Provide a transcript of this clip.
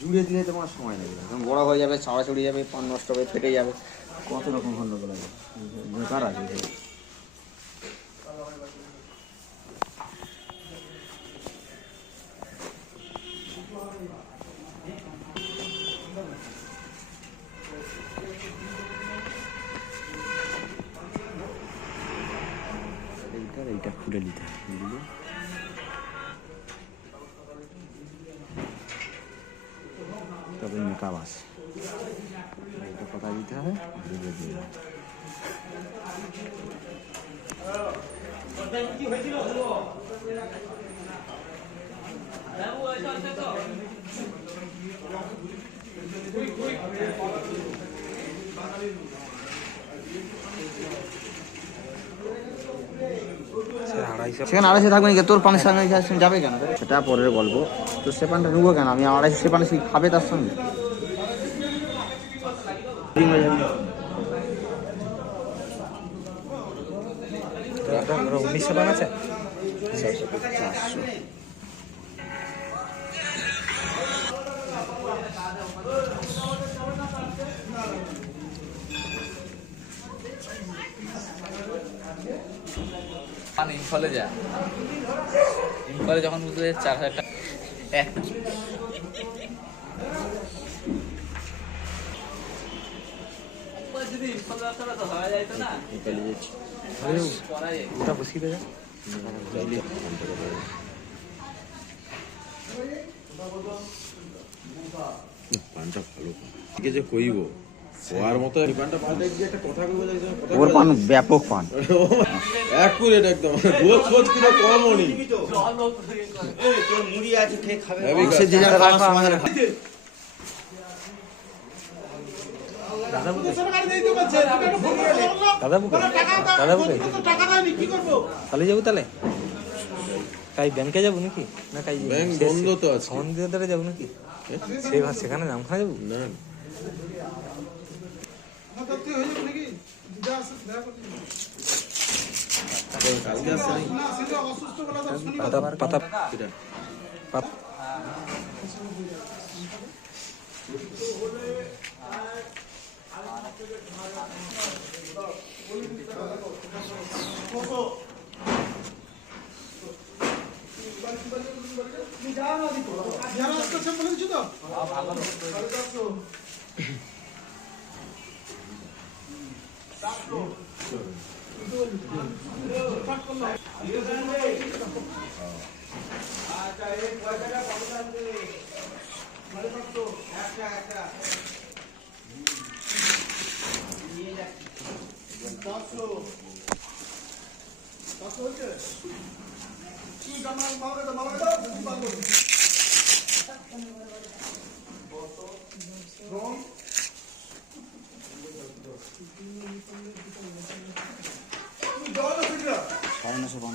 জুড়ে দিলে তোমার সময় লাগবে, এখন বড় হয়ে যাবে, ছাড়া চড়ে যাবে, পান নষ্ট হবে, ফেটে যাবে, কত রকম গন্ডগোল আছে, বেকার আছে। এইটা খুলে নিতে হবে, তবে মেকআপ আছে, এটা কথা দিতে হবে, দিয়ে দিয়ে সেখানে 250 থাকবে নাকি? তোর পানের সঙ্গে যাবে কেন? সেটা পরের গল্প। তো সে পানটা নেবো কেন আমি? 250 সে পানে খাবে তার সঙ্গে? উনিশশো পান আছে, 400। ইম্ফলে যা, ইম্ফলে যখন বুঝতে 4000 টাকা যদি ইম্ফল ব্যবসাটা তো হয়ে যাইতো না, ওটা বসিয়ে দেবে। পানটা ভালো ঠিক আছে কইব হওয়ার মতো পানটা পাল্টে গিয়ে একটা কথা কইব যে ওর পান ব্যাপক পান, অ্যাকুরেট একদম, গোল সোচ কিলো কম হনি। এই তোর মুড়ি আছে, খেয়ে খাবে, সে যে যার খাওয়ার সময় হলে দাদা বুকে দাদা বুকে দাদা বুকে তাহলে যাবো, তাহলে কাই ব্যাংকে যাবো নাকি? না কাই ব্যাংক বন্ধ তো আছে, সন্ধ্যে যাবো নাকি? সেখানে নামখানা যাবো না কালকে আসছে পাতা পাতা পাতা খায় না সে পান।